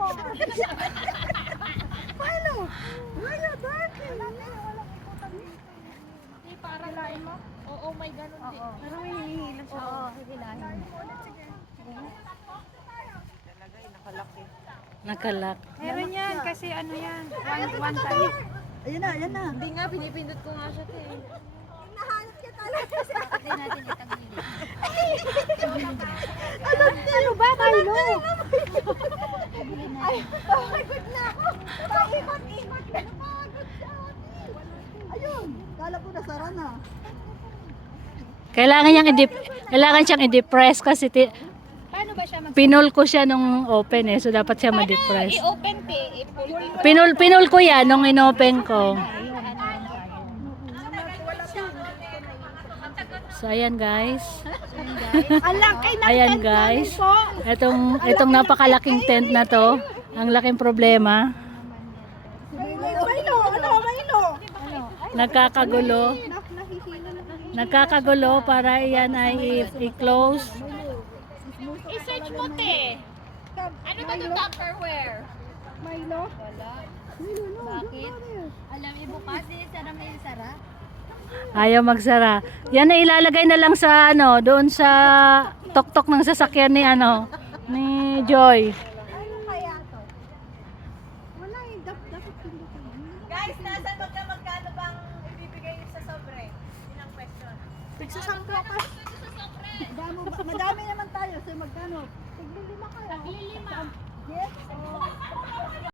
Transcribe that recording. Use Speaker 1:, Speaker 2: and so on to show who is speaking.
Speaker 1: Paano? Wala, bakit?
Speaker 2: Hindi, parang hilahin mo? Oo, may ganun din.
Speaker 1: Pero may hihila siya.
Speaker 2: Oo, hilahin mo.
Speaker 3: Nakalak.
Speaker 2: Meron yan, kasi ano yan. One time.
Speaker 1: Ayan na, ayan na.
Speaker 2: Hindi nga, pinipindot ko nga siya, te.
Speaker 1: Nahanap ka talaga.
Speaker 2: Bakit din natin itagilid?
Speaker 1: Ano ba, Milo? Ay, pagod na ako. Paikot-ikot ka. Napagod sa akin. Ayun, kala ko nasara na.
Speaker 3: Kailangan siyang i-depress kasi
Speaker 2: Paano ba siya
Speaker 3: pinol ko siya nung open eh. So dapat siya ma-depress.
Speaker 2: i-open, te? I-pull, te?
Speaker 3: Pinol ko yan nung inopen ko. So ayan guys.
Speaker 1: Ang laki ng
Speaker 3: Ayan
Speaker 1: tent
Speaker 3: guys.
Speaker 1: namin po.
Speaker 3: Itong napakalaking tent na to. Ang laking problema.
Speaker 1: Milo, ano, Milo?
Speaker 3: Nagkakagulo. Nagkakagulo para yan ay i-close.
Speaker 2: I-search mo, te. Ano ba ito Tupperware?
Speaker 1: Milo?
Speaker 2: Wala.
Speaker 1: Milo, no.
Speaker 2: Bakit? Alam, ibukas eh. Sana may sara.
Speaker 3: Ayaw magsara. Yan na ilalagay na lang sa ano, doon sa tok-tok ng sasakyan ni ano, ni Joy.
Speaker 1: Ano kaya to? Wala eh, dapat pindutin.
Speaker 4: Guys, nasan magkano bang ibibigay niyo sa sobre? Yun ang question.
Speaker 1: Tigsasampo ka. Madami naman tayo. So magkano? Tiglilima kayo.
Speaker 2: Taglilima.
Speaker 1: Yes?